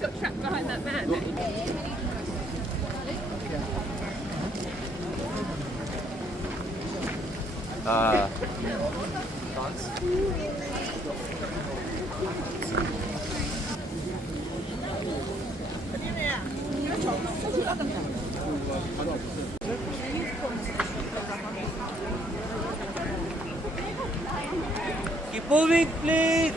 Got trapped behind that man. Keep moving, please.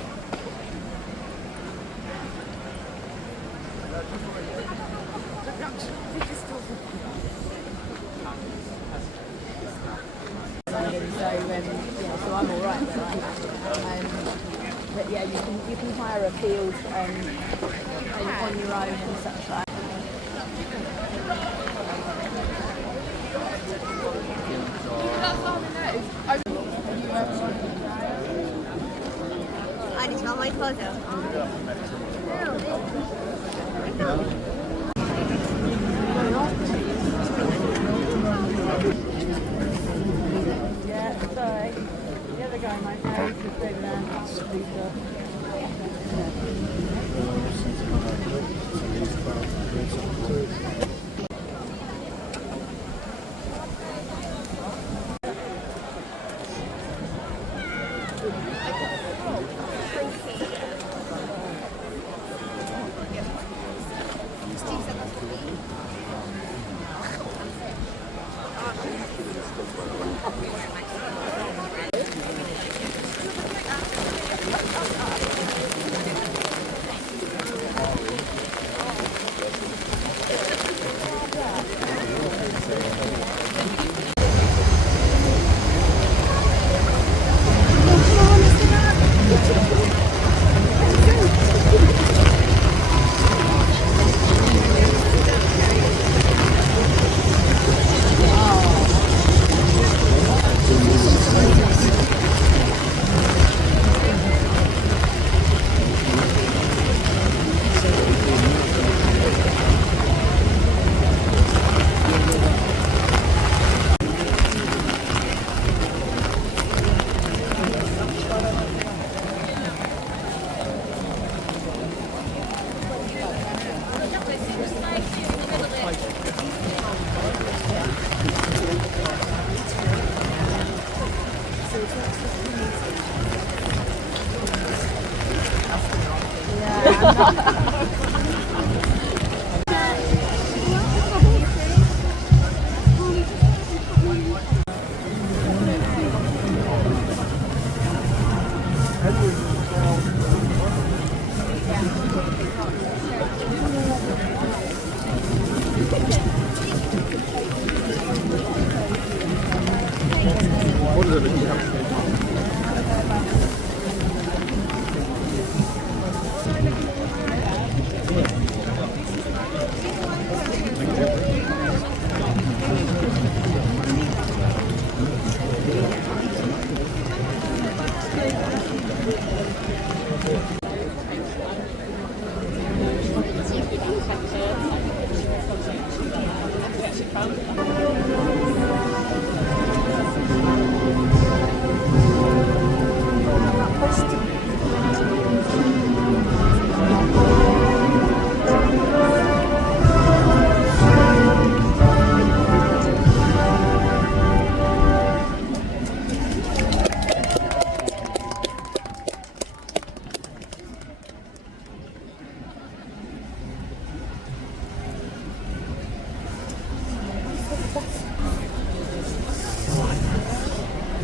So I'm all right with that. But yeah, you can hire a field on your own and such like. I need to my photo. Yeah, sorry. The other guy might know if you've been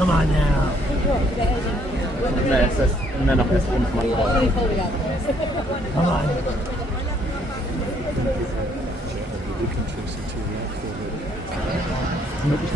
Come on now. And then I'll put it into my car. Come on. We can trace it to the Look at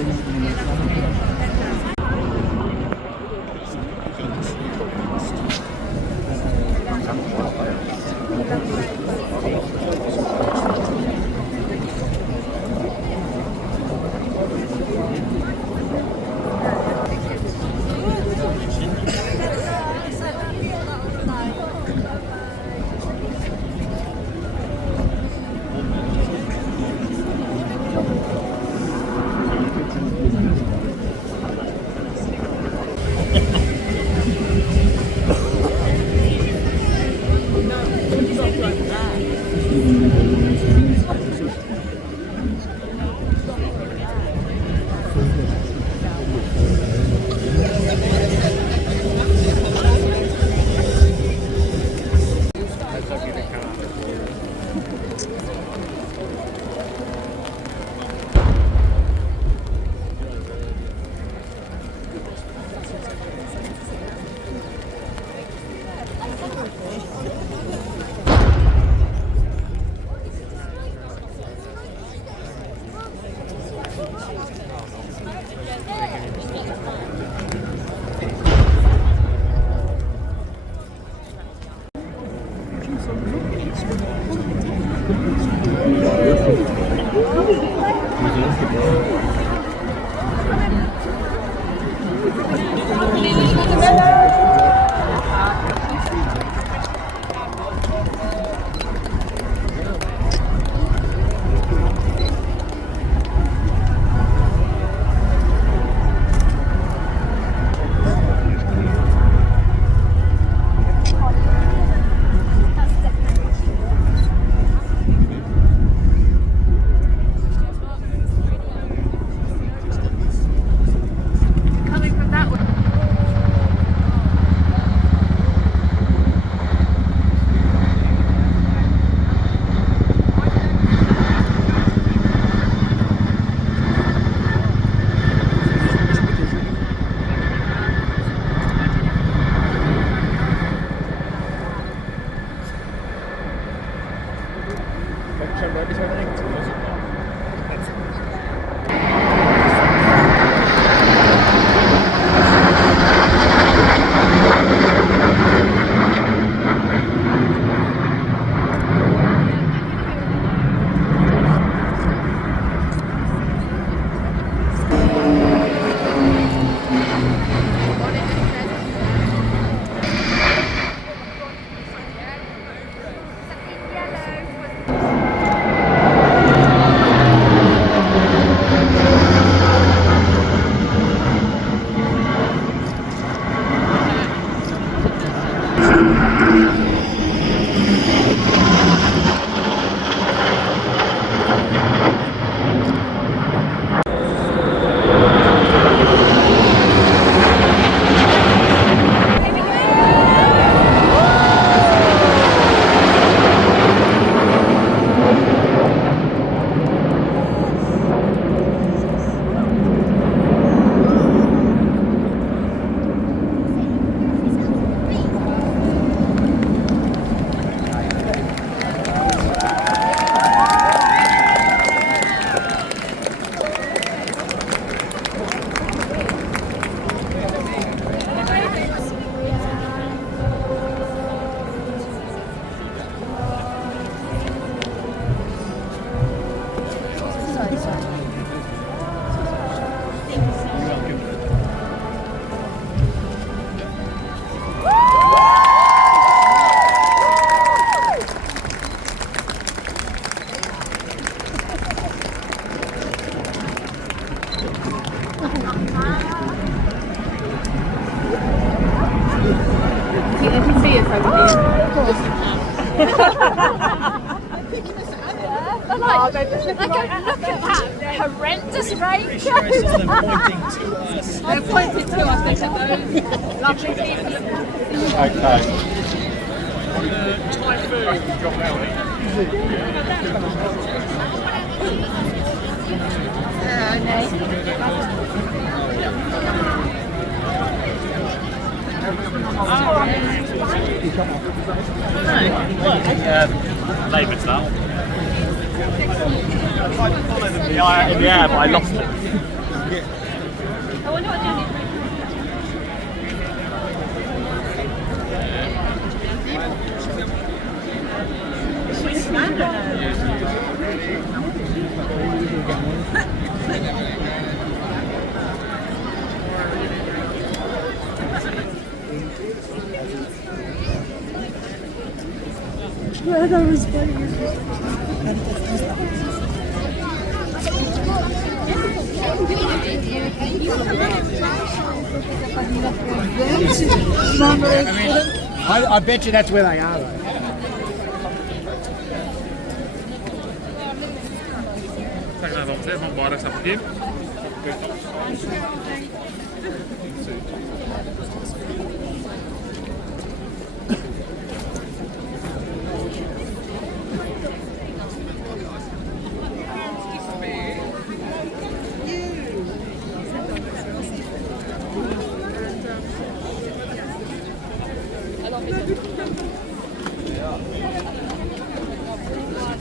that horrendous rain. They're pointing to us. They said those lovely people. Okay. Labour's that. I tried to follow them in the air, but I lost it. I wonder what Jenny. I bet you that's where they are, though.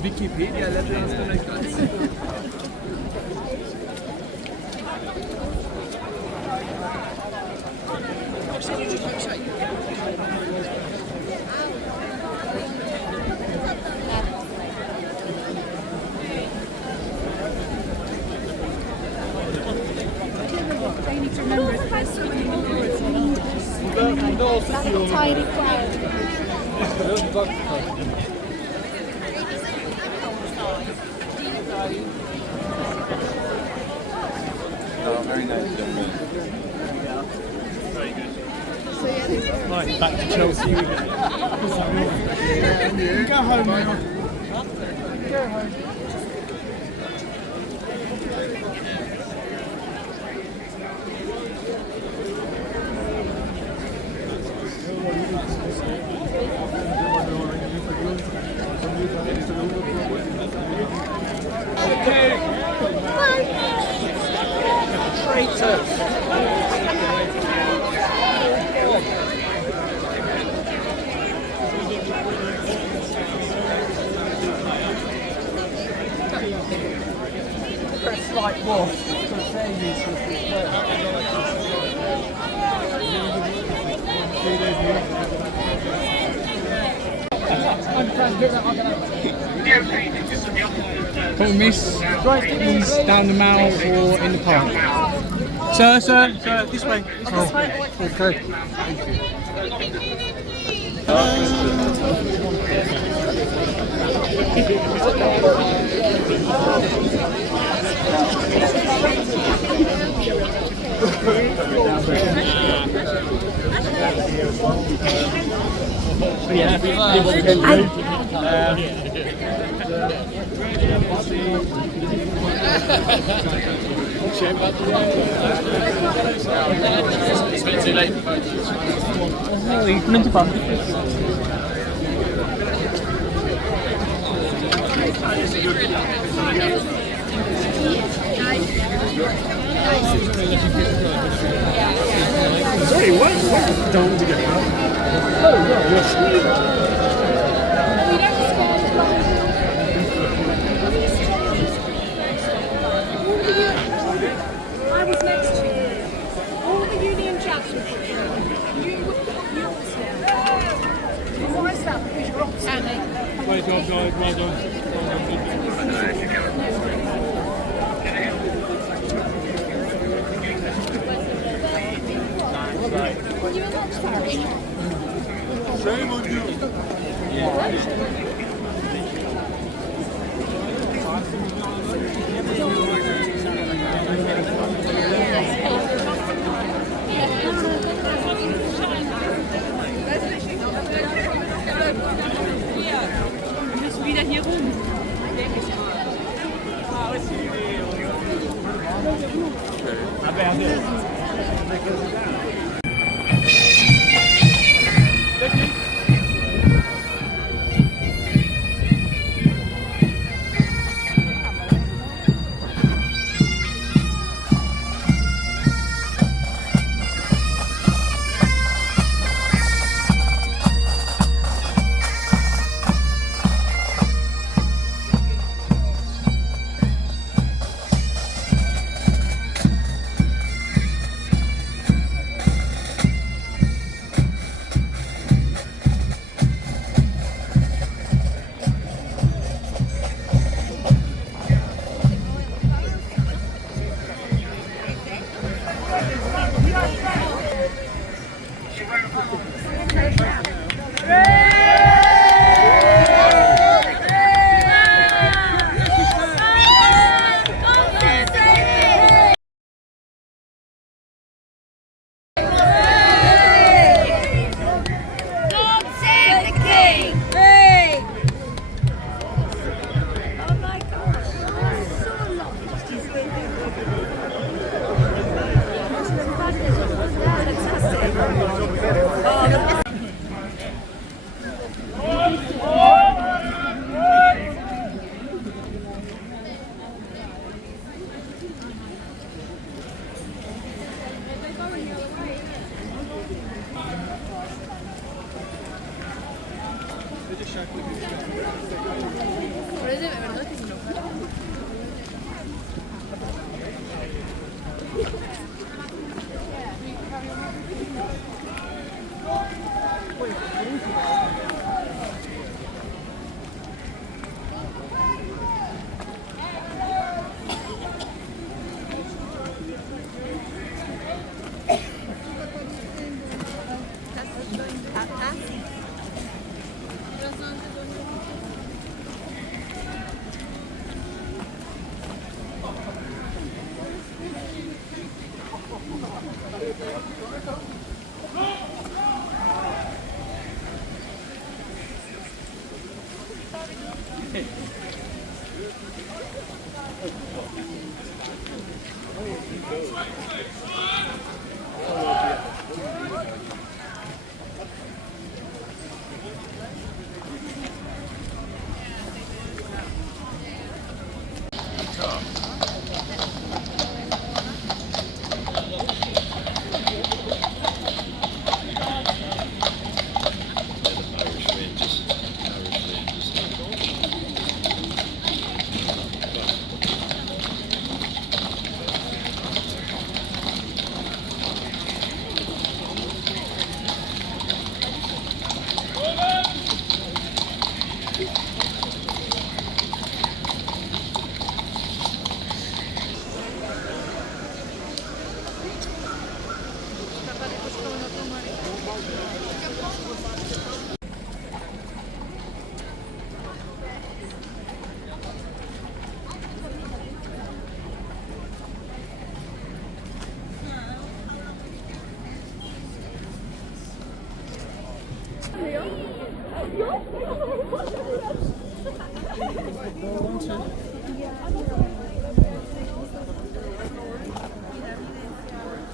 Wikipedia level hast du nicht ganz. That's a tiny crowd. Oh, very nice young man. Right, back to Chelsea. Go home, mate. Go home. Slight wolf, so fair Call miss, he's down the mall or in the park. Sir, this way. Okay. It's a bit too late for photos. Oh, you come into pub. Sorry, what don't to get out? Oh, no, yes. I was next to you. All the union chaps were put through. You were yours now. Why is that? Because you're opposite me. Well done, guys, well done. Were you a lunch party? Shame on you. Wir müssen wieder hier rum.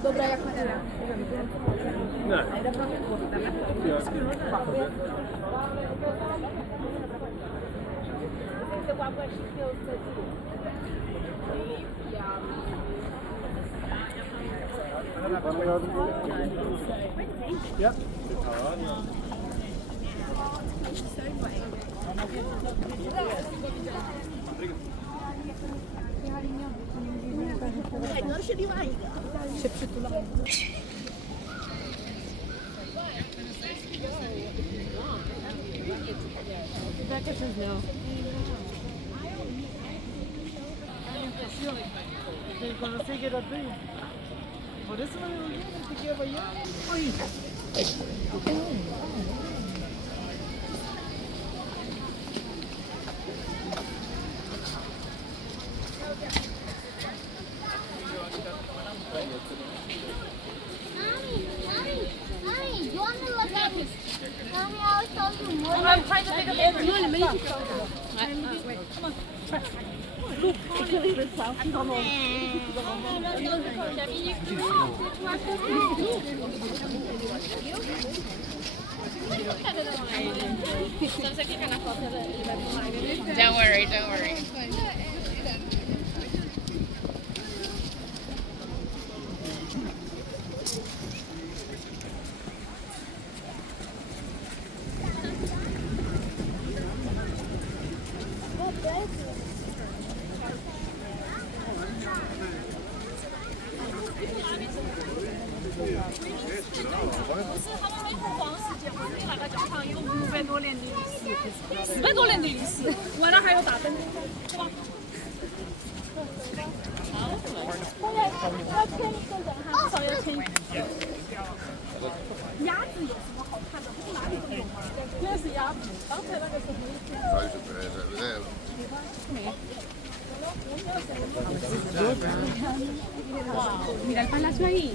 Dobra, jak na tyle. Yep. Się przytula. Cuando se queda así. Por eso me queda para allá. Mommy, you want to look at this? Mommy, I was talking more. I'm trying to think of it. You want to make Don't worry, don't worry.，400多年的历史，完了还有大灯，是吧？至少要签一个。鸭子有什么好看的？不是哪里都有吗？那是鸭子，刚才那个是黑色。Mira el palacio ahí.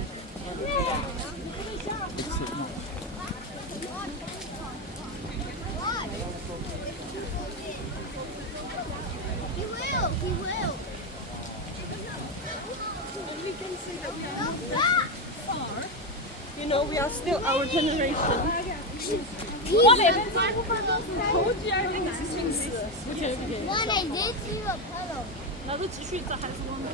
He will. He will. You know, we are still our generation. 我连头几二零是青史，不接不接。 One, I did see a pedal. 那就继续这还是我们。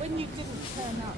When you didn't turn up.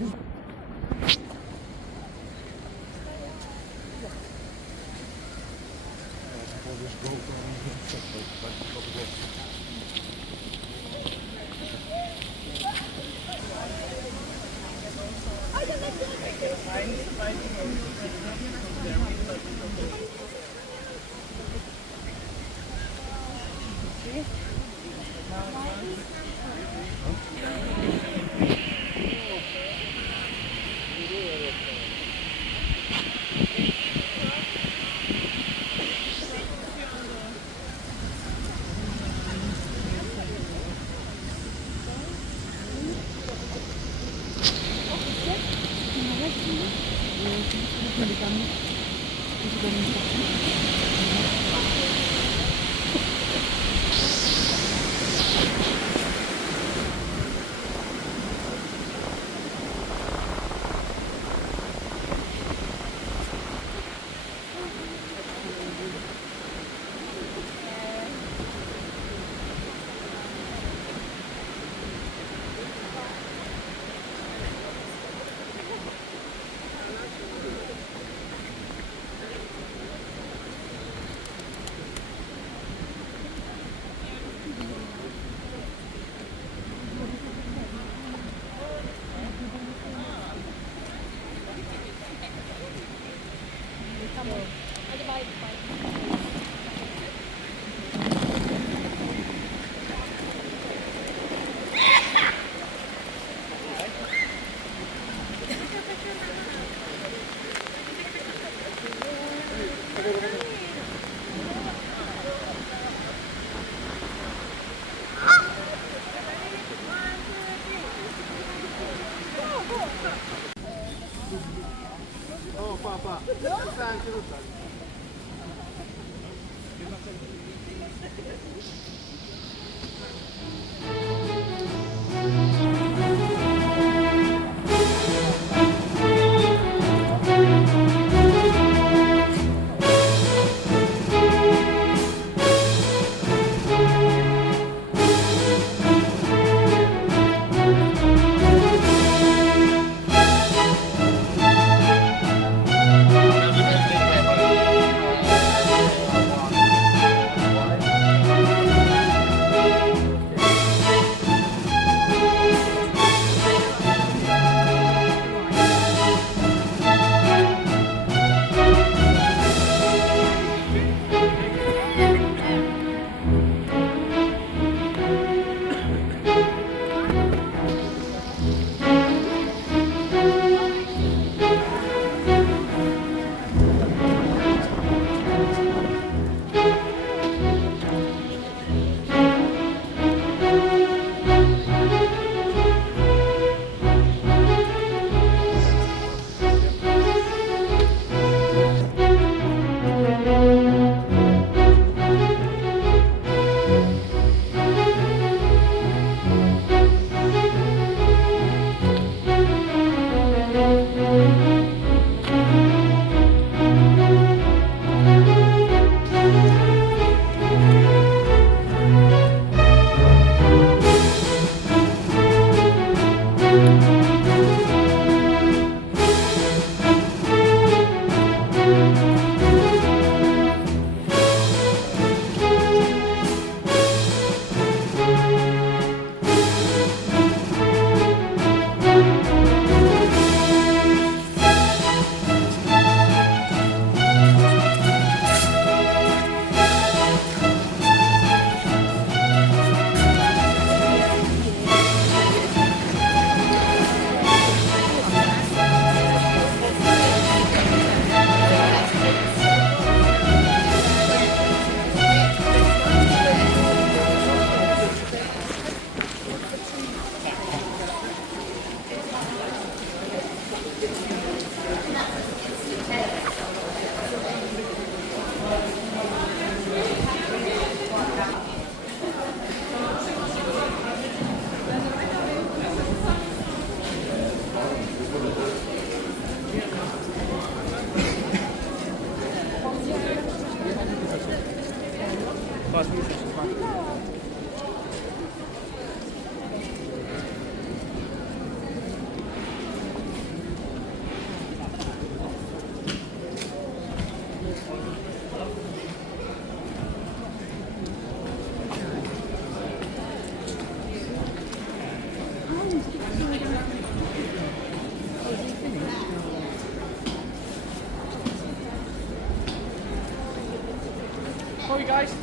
Sorry guys.